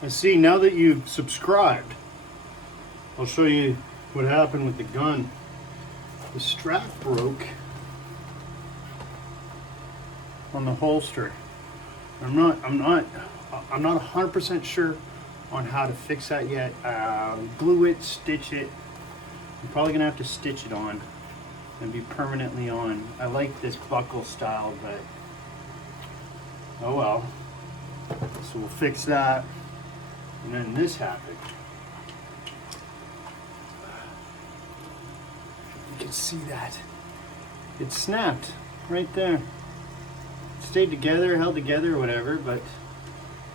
I see now that you've subscribed, I'll show you what happened with the gun. The strap broke on the holster. I'm not 100% sure on how to fix that yet. Glue it, stitch it. I'm probably gonna have to stitch it on and be permanently on. I like this buckle style, but oh well. So we'll fix that. And then this happened. You can see that. It snapped right there. Stayed together, held together, or whatever, but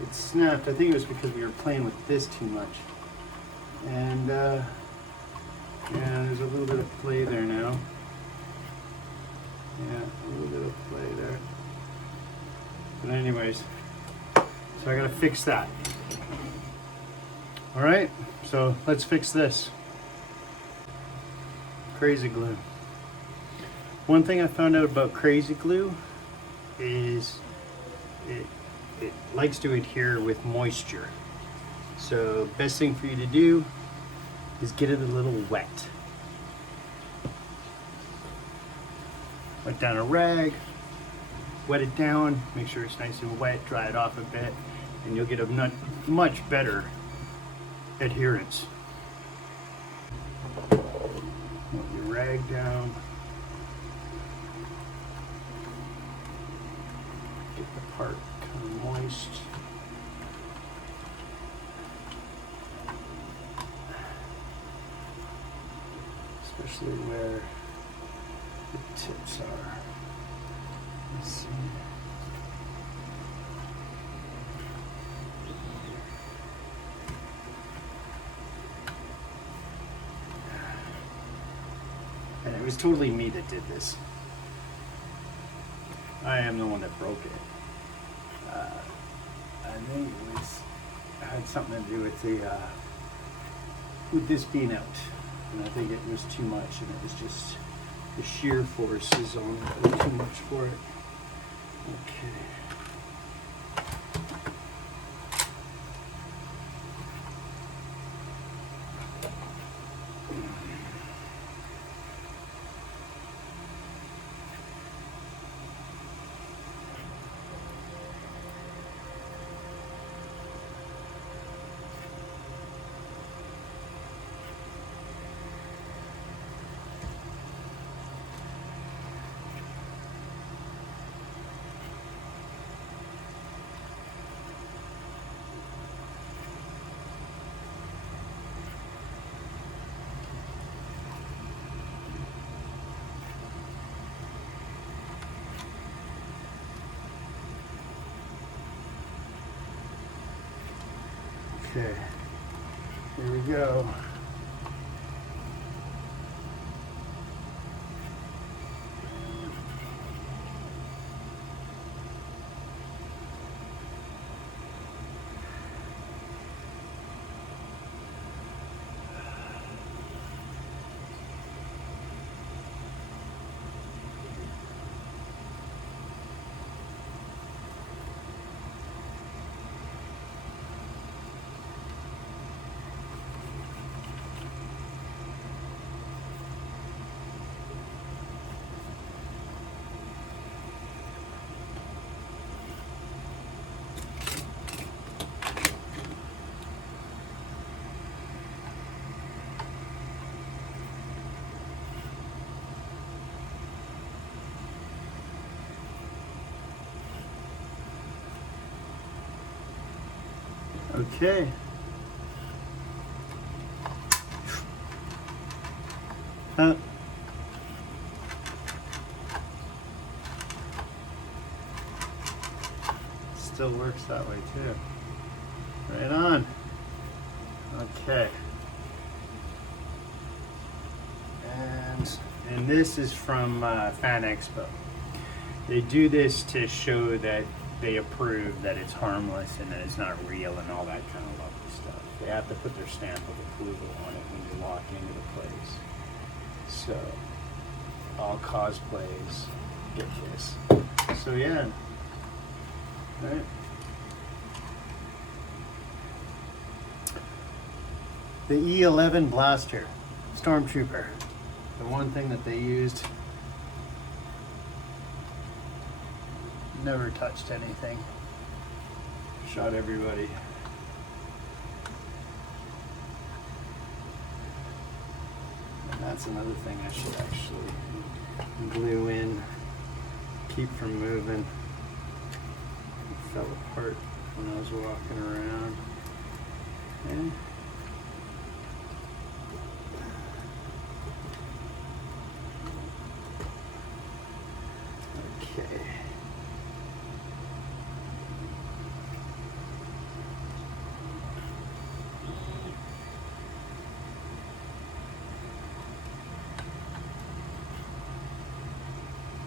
it snapped. I think it was because we were playing with this too much. And yeah, there's a little bit of play there now. Yeah, a little bit of play there. But anyways, so I gotta fix that. All right, so let's fix this. Crazy glue. One thing I found out about crazy glue is it likes to adhere with moisture. So best thing for you to do is get it a little wet. Wet down a rag, wet it down, make sure it's nice and wet, dry it off a bit, and you'll get a much better adherence. Let your rag down. Get the part kind of moist. Especially where the tips are. Let's see. And it was totally me that did this. I am the one that broke it. I think it had something to do with with this being out, and I think it was too much, and it was just the shear forces on it were too much for it. Okay. Okay, here we go. Okay. Still works that way too. Right on. Okay. And this is from Fan Expo. They do this to show that they approve that it's harmless and that it's not real and all that kind of lovely stuff. They have to put their stamp of approval on it when you walk into the place. So, all cosplays get this. So yeah, right. The E-11 blaster, Stormtrooper. The one thing that they used. Never touched anything. Shot everybody. And that's another thing I should actually glue in, keep from moving. It fell apart when I was walking around. And okay.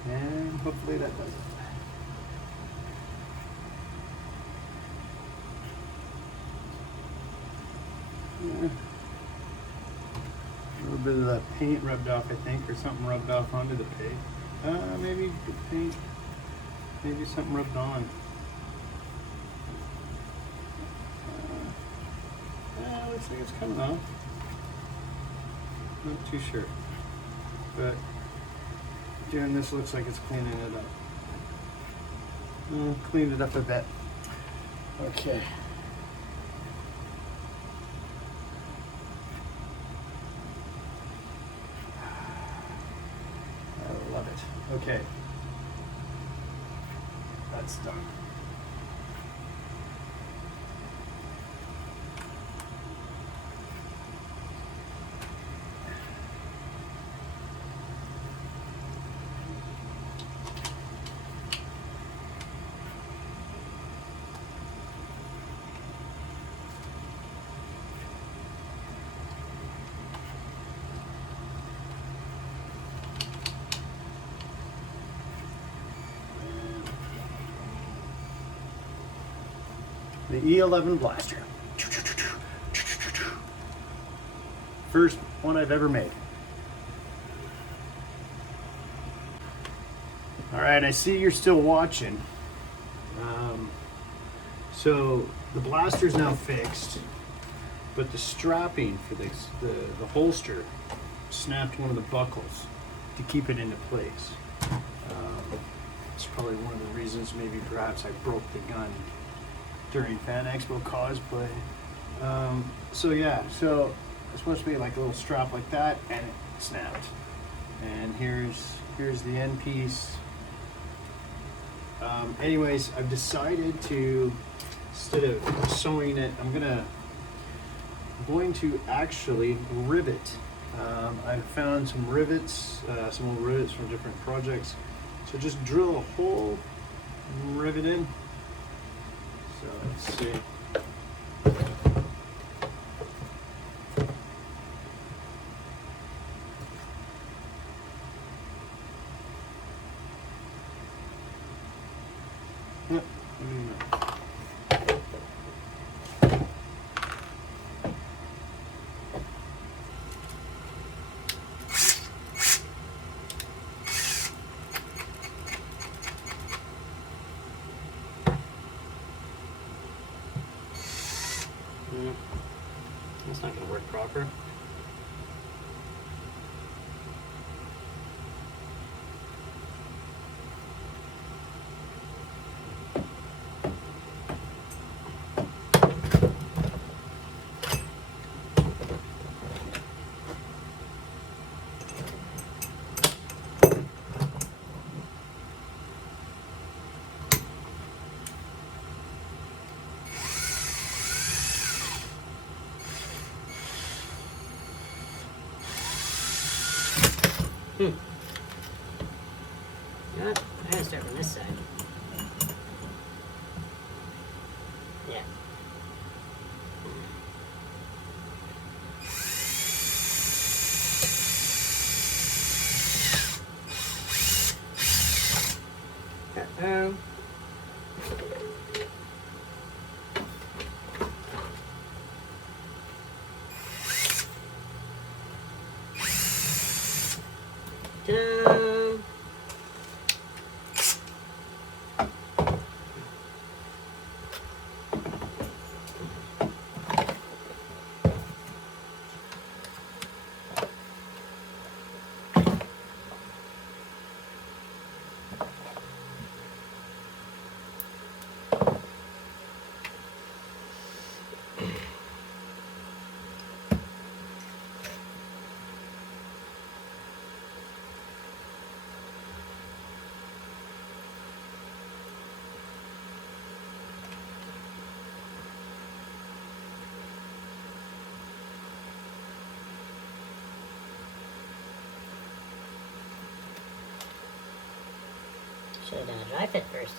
And hopefully that does it. Yeah. A little bit of the paint rubbed off, I think, or something rubbed off onto the paint. Maybe the paint, maybe something rubbed on. Looks like it's coming off. Not too sure, but doing this looks like it's cleaning it up. Cleaned it up a bit. Okay. I love it. Okay. That's done. The E-11 blaster. First one I've ever made. All right, I see you're still watching. So the blaster's now fixed, but the strapping for this, the holster snapped one of the buckles to keep it into place. It's probably one of the reasons maybe perhaps I broke the gun during Fan Expo Cosplay. So yeah, so it's supposed to be like a little strap like that, and it snapped. And here's the end piece. Anyways, I've decided to, instead of sewing it, I'm going to actually rivet. I've found some rivets, some old rivets from different projects. So just drill a hole, rivet in. So let's see. Yep. That's not going to work proper. Yeah, I gotta start from this side. Yeah. Ta-da! Should have done a dry fit first.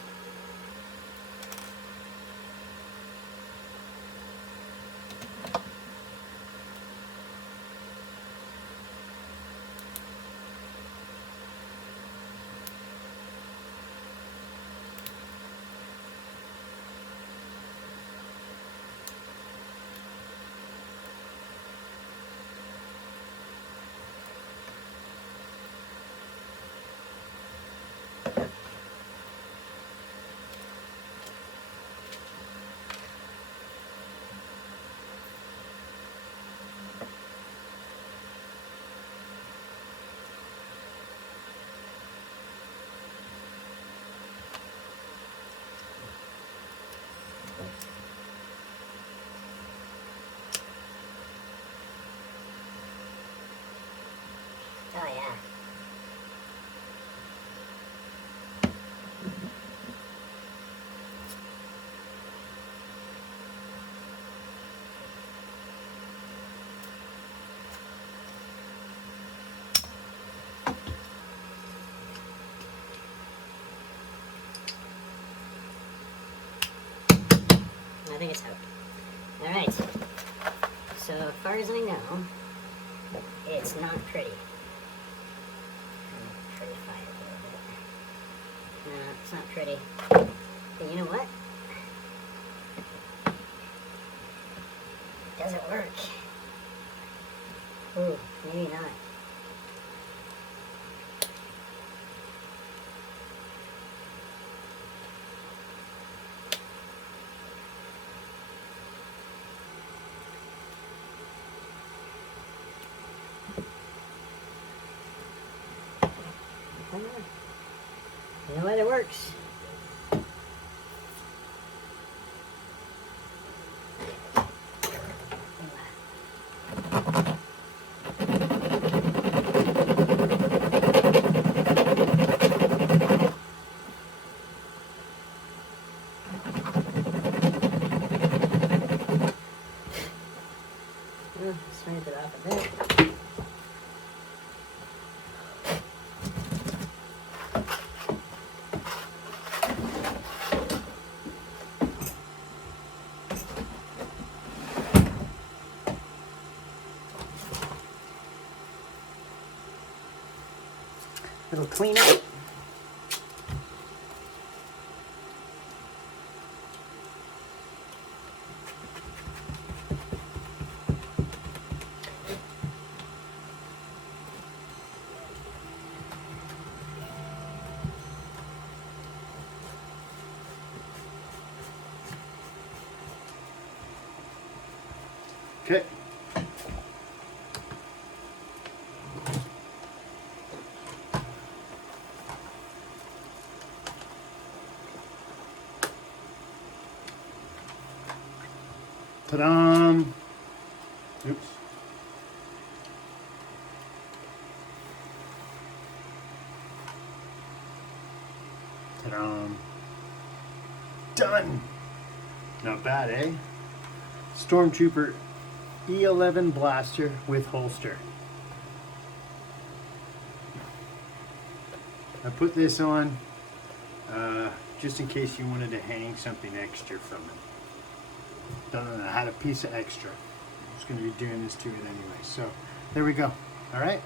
Oh yeah. I think it's out. Alright. So as far as I know, it's not pretty. Prettify it a little bit. No, it's not pretty. But you know what? Does it work? Ooh, maybe not. You know what? It works. Smooth it off a bit. It'll clean up. Okay. Ta-da! Oops. Ta-da! Done! Not bad, eh? Stormtrooper E-11 blaster with holster. I put this on just in case you wanted to hang something extra from it. I had a piece of extra. I'm just going to be doing this to it anyway. So there we go. All right.